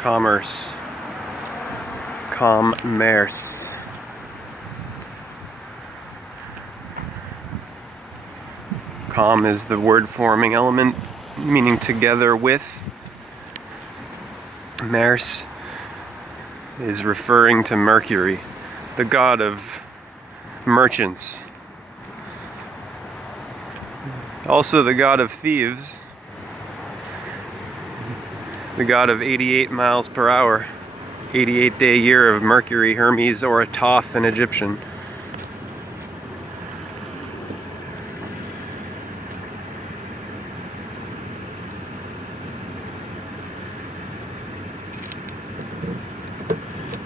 commerce, commerce. Com is the word forming element meaning together with. Merce is referring to Mercury, the god of merchants. Also the god of thieves, the god of 88 miles per hour, 88-day year of Mercury, Hermes, or a Thoth in Egyptian.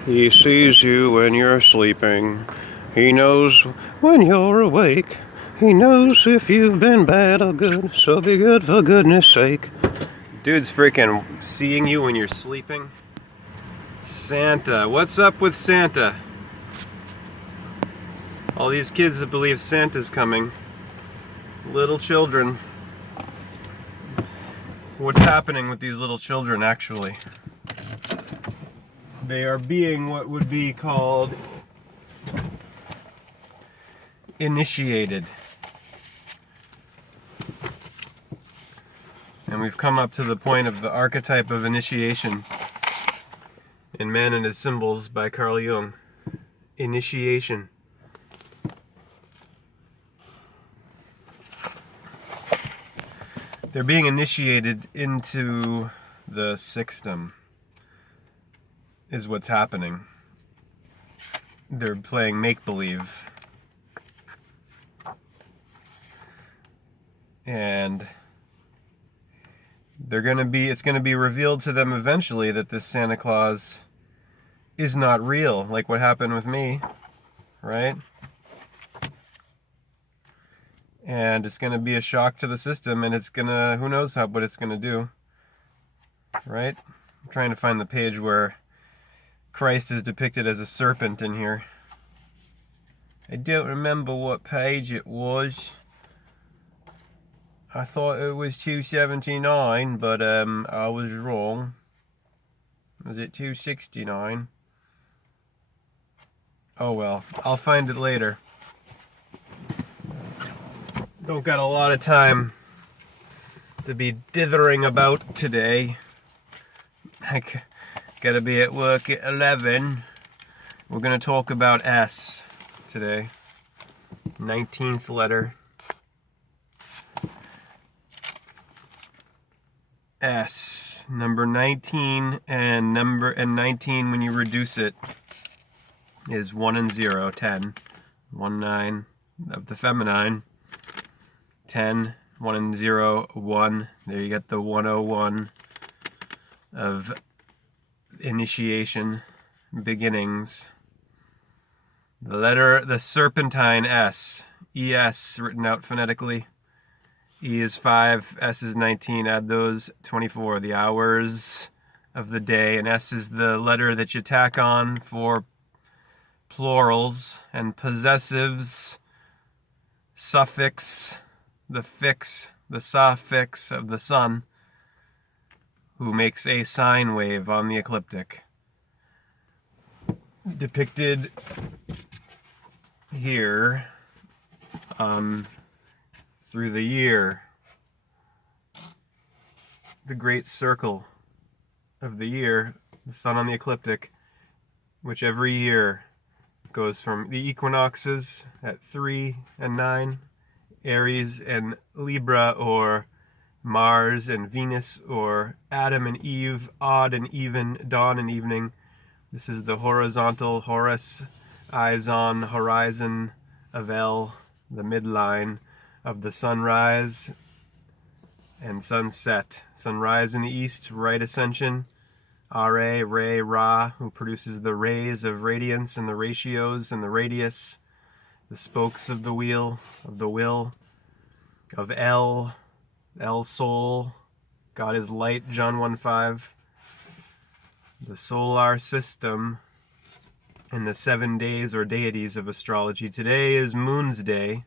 He sees you when you're sleeping. He knows when you're awake. He knows if you've been bad or good, so be good for goodness sake. Dude's freaking seeing you when you're sleeping. Santa. What's up with Santa? All these kids that believe Santa's coming. Little children. What's happening with these little children, actually? They are being what would be called initiated. And we've come up to the point of the archetype of initiation in Man and His Symbols by Carl Jung. Initiation. They're being initiated into the system, is what's happening. They're playing make-believe. And it's gonna be revealed to them eventually that this Santa Claus is not real, like what happened with me, right? And it's gonna be a shock to the system, and it's gonna, who knows what it's gonna do, right? I'm trying to find the page where Christ is depicted as a serpent in here. I don't remember what page it was. I thought it was 279, but I was wrong. Was it 269? Oh well, I'll find it later. Don't got a lot of time to be dithering about today. I gotta be at work at 11. We're gonna talk about S today. 19th letter. S, number 19, and 19 when you reduce it is 1 and 0, 10. 1, 9 of the feminine. 10, 1 and 0, 1. There you get the 101 of initiation, beginnings. The serpentine S, ES written out phonetically. E is 5, S is 19, add those, 24, the hours of the day, and S is the letter that you tack on for plurals and possessives, suffix, the fix, the suffix of the sun, who makes a sine wave on the ecliptic. Depicted here through the year, the great circle of the year, the sun on the ecliptic, which every year goes from the equinoxes at 3 and 9, Aries and Libra, or Mars and Venus, or Adam and Eve, odd and even, dawn and evening. This is the horizontal, Horus, eyes on, horizon of L, the midline of the sunrise and sunset. Sunrise in the east, right ascension, Ra, Re, Ra, who produces the rays of radiance and the ratios and the radius, the spokes of the wheel, of the will, of El soul, God is light, John 1:5, the solar system, and the 7 days or deities of astrology. Today is Moon's Day.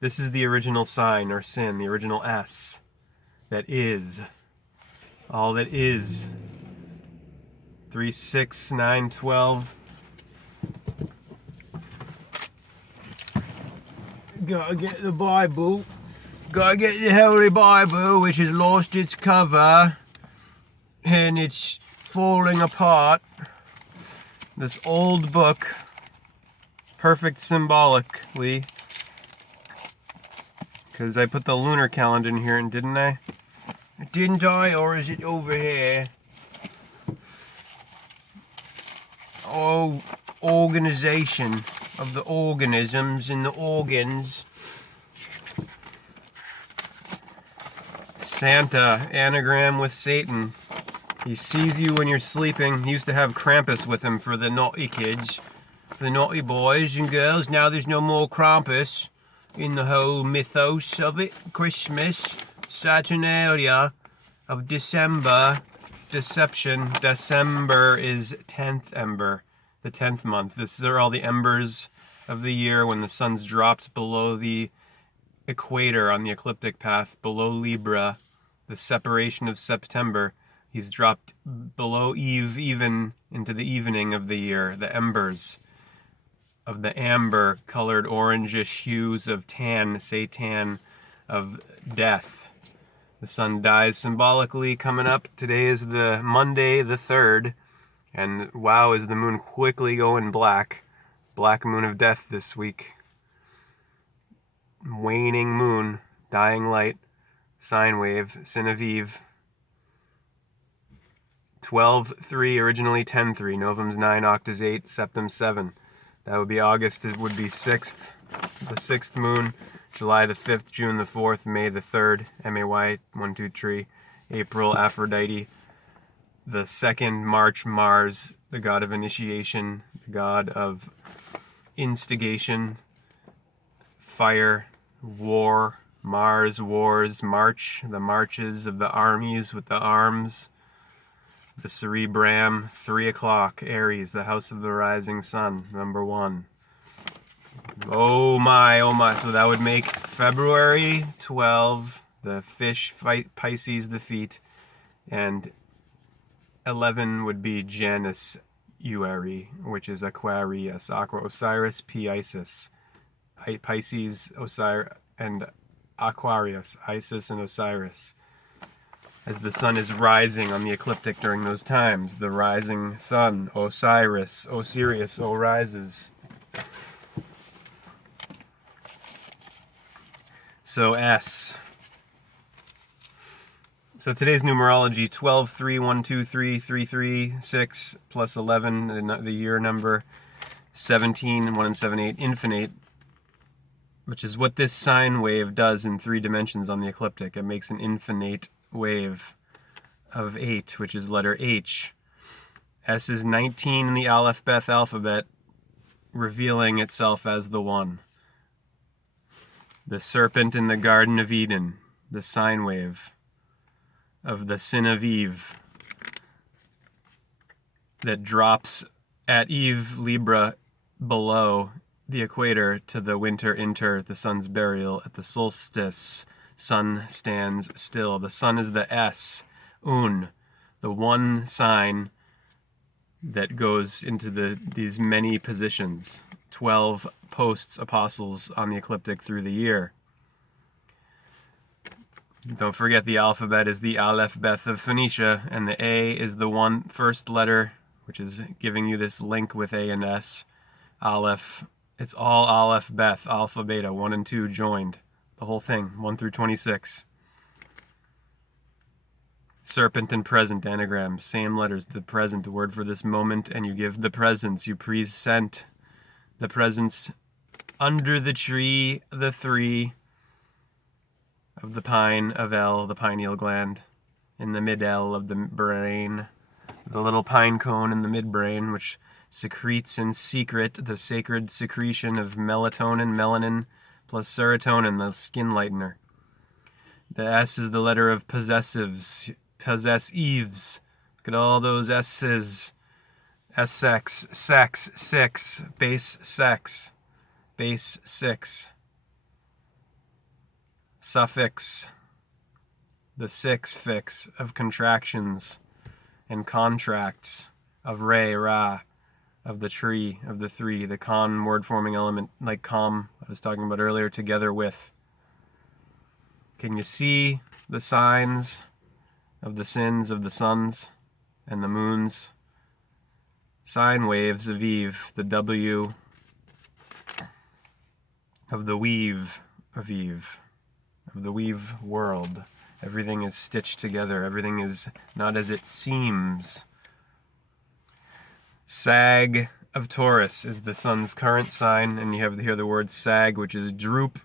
This is the original sign or sin, the original S, that is, all that is. 3, 6, 9, 12. Gotta get the Bible. Gotta get the Holy Bible, which has lost its cover. And it's falling apart. This old book. Perfect symbolically. Because I put the lunar calendar in here, and didn't I? Didn't I? Or is it over here? Oh, organization of the organisms in the organs. Santa, anagram with Satan. He sees you when you're sleeping. He used to have Krampus with him for the naughty kids, for the naughty boys and girls. Now there's no more Krampus in the whole mythos of it. Christmas, Saturnalia of December. Deception. December is 10th ember, the 10th month. These are all the embers of the year when the sun's dropped below the equator on the ecliptic path, below Libra, the separation of September. He's dropped below Eve, even into the evening of the year, the embers of the amber colored orangish hues of tan, say tan, of death. The sun dies symbolically coming up. Today is the Monday the 3rd, and wow, is the moon quickly going black. Black moon of death this week. Waning moon, dying light, sine wave, sin of Eve. 12-3, originally 10-3, Novem's 9, Octa's 8, Septem's 7. That would be August, it would be 6th, the 6th moon. July the 5th, June the 4th, May the 3rd, May 1, 2, 3, April, Aphrodite, the 2nd, March, Mars, the god of initiation, the god of instigation, fire, war, Mars, wars, March, the marches of the armies with the arms, the cerebram, 3 o'clock, Aries, the house of the rising sun, number 1. Oh my, so that would make February 12, the fish, Pisces, the feet, and 11 would be Janus Ueri, which is Aquarius, Aqua Osiris, P Isis, Pisces, Osiris, and Aquarius, Isis and Osiris. As the sun is rising on the ecliptic during those times, the rising sun, Osiris, rises. So S. So today's numerology, 12, 3, 1, 2, 3, 3, 3, 6, plus 11, the year number, 17, 1 and 7, 8, infinite, which is what this sine wave does in 3 dimensions on the ecliptic. It makes an infinite wave of 8, which is letter H. S is 19 in the Aleph Beth alphabet, revealing itself as the 1. The serpent in the Garden of Eden, the sine wave of the sin of Eve that drops at Eve, Libra, below the equator to the winter inter, the sun's burial. At the solstice, sun stands still. The sun is the S, Un, the one sign that goes into these many positions. 12 posts, apostles on the ecliptic through the year. Don't forget the alphabet is the Aleph Beth of Phoenicia, and the A is the first letter, which is giving you this link with A and S. Aleph, it's all Aleph Beth, Alpha Beta, 1 and 2 joined. The whole thing, 1 through 26. Serpent and present, anagram, same letters, the present, the word for this moment, and you give the presents, you present the presents under the tree, the 3 of the pine of L, the pineal gland, in the mid-L of the brain, the little pine cone in the midbrain, which secretes in secret the sacred secretion of melatonin, melanin, plus serotonin, the skin lightener. The S is the letter of possessives, possessives. Look at all those S's. S-sex, sex, 6, base sex, base 6. Suffix, the 6 fix of contractions and contracts of Re, Ra, of the tree, of the three, the con word forming element, like calm, I was talking about earlier, together with. Can you see the signs of the sins of the suns and the moons? Sine waves of Eve, the W of the weave of Eve, of the weave world. Everything is stitched together. Everything is not as it seems. Sag of Taurus is the sun's current sign, and you have here the word sag, which is droop,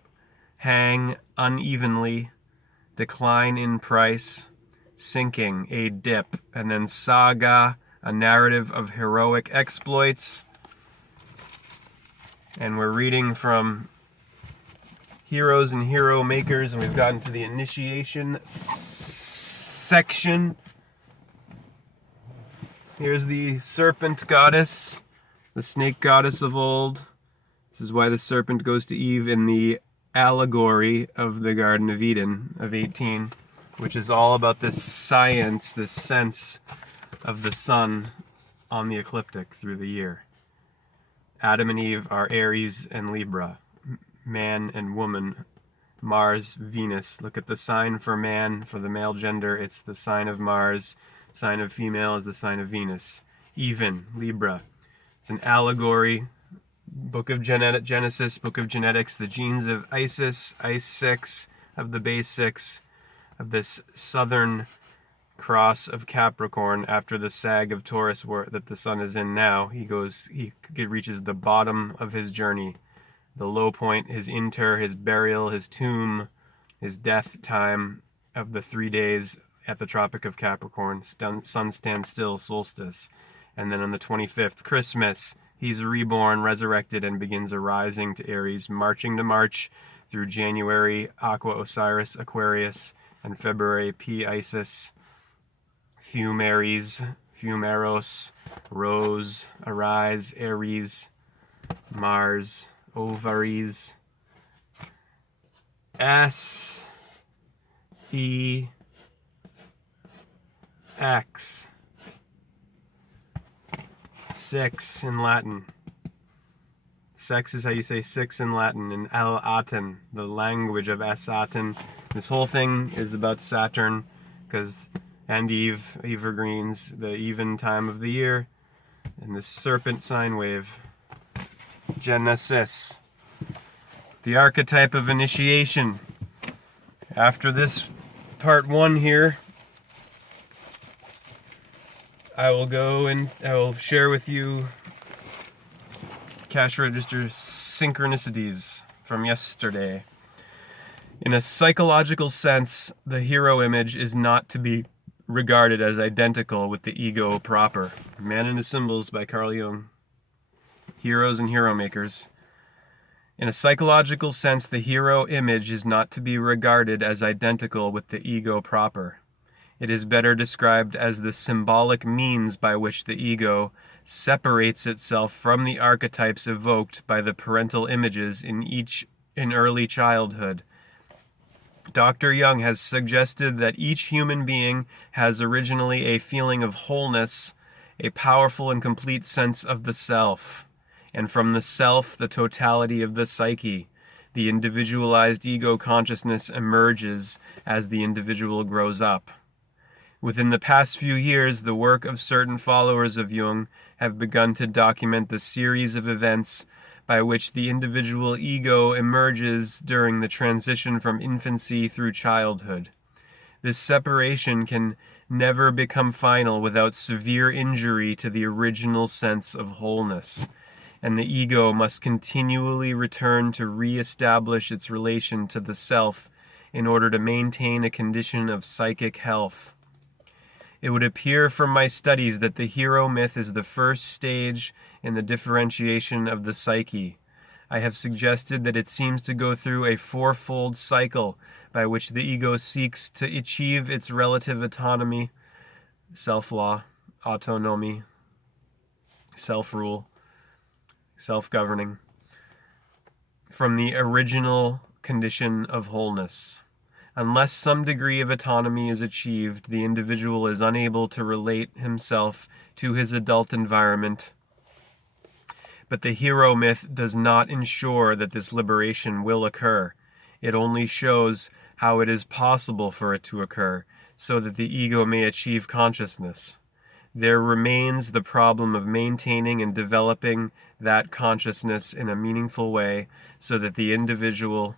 hang unevenly, decline in price, sinking, a dip, and then saga, a narrative of heroic exploits. And we're reading from Heroes and Hero Makers, and we've gotten to the initiation section. Here's the serpent goddess, the snake goddess of old. This is why the serpent goes to Eve in the allegory of the Garden of Eden of 18, which is all about this science, this sense of the sun on the ecliptic through the year. Adam and Eve are Aries and Libra, man and woman, Mars, Venus. Look at the sign for man, for the male gender, it's the sign of Mars. Sign of female is the sign of Venus. Even, Libra. It's an allegory. Book of Genesis, Book of Genetics, the genes of Isis, Ice 6, of the base 6, of this southern cross of Capricorn after the sag of Taurus that the sun is in now. He reaches the bottom of his journey, the low point, his his burial, his tomb, his death time of the 3 days at the Tropic of Capricorn. Sun stands still, solstice. And then on the 25th, Christmas, he's reborn, resurrected, and begins a rising to Aries, marching to March through January, Aqua Osiris, Aquarius, and February, P Isis, Fumaries, Fumeros, Rose, Arise, Aries, Mars, Ovaries, S, E, X, 6 in Latin. Sex is how you say 6 in Latin, and El Aten, the language of Esaten. This whole thing is about Saturn, and Eve, evergreens, the even time of the year, and the serpent sine wave. Genesis, the archetype of initiation. After this part 1 here, I will go and I will share with you cash register synchronicities from yesterday. In a psychological sense, the hero image is not to be regarded as identical with the ego proper. Man and His Symbols by Carl Jung. Heroes and Hero Makers. In a psychological sense, the hero image is not to be regarded as identical with the ego proper. It is better described as the symbolic means by which the ego separates itself from the archetypes evoked by the parental images in early childhood. Dr. Jung has suggested that each human being has originally a feeling of wholeness, a powerful and complete sense of the self, and from the self, the totality of the psyche. The individualized ego consciousness emerges as the individual grows up. Within the past few years, the work of certain followers of Jung have begun to document the series of events by which the individual ego emerges during the transition from infancy through childhood. This separation can never become final without severe injury to the original sense of wholeness, and the ego must continually return to re-establish its relation to the self in order to maintain a condition of psychic health. It would appear from my studies that the hero myth is the first stage in the differentiation of the psyche. I have suggested that it seems to go through a fourfold cycle by which the ego seeks to achieve its relative autonomy, self-law, autonomy, self-rule, self-governing, from the original condition of wholeness. Unless some degree of autonomy is achieved, the individual is unable to relate himself to his adult environment. But the hero myth does not ensure that this liberation will occur. It only shows how it is possible for it to occur, so that the ego may achieve consciousness. There remains the problem of maintaining and developing that consciousness in a meaningful way, so that the individual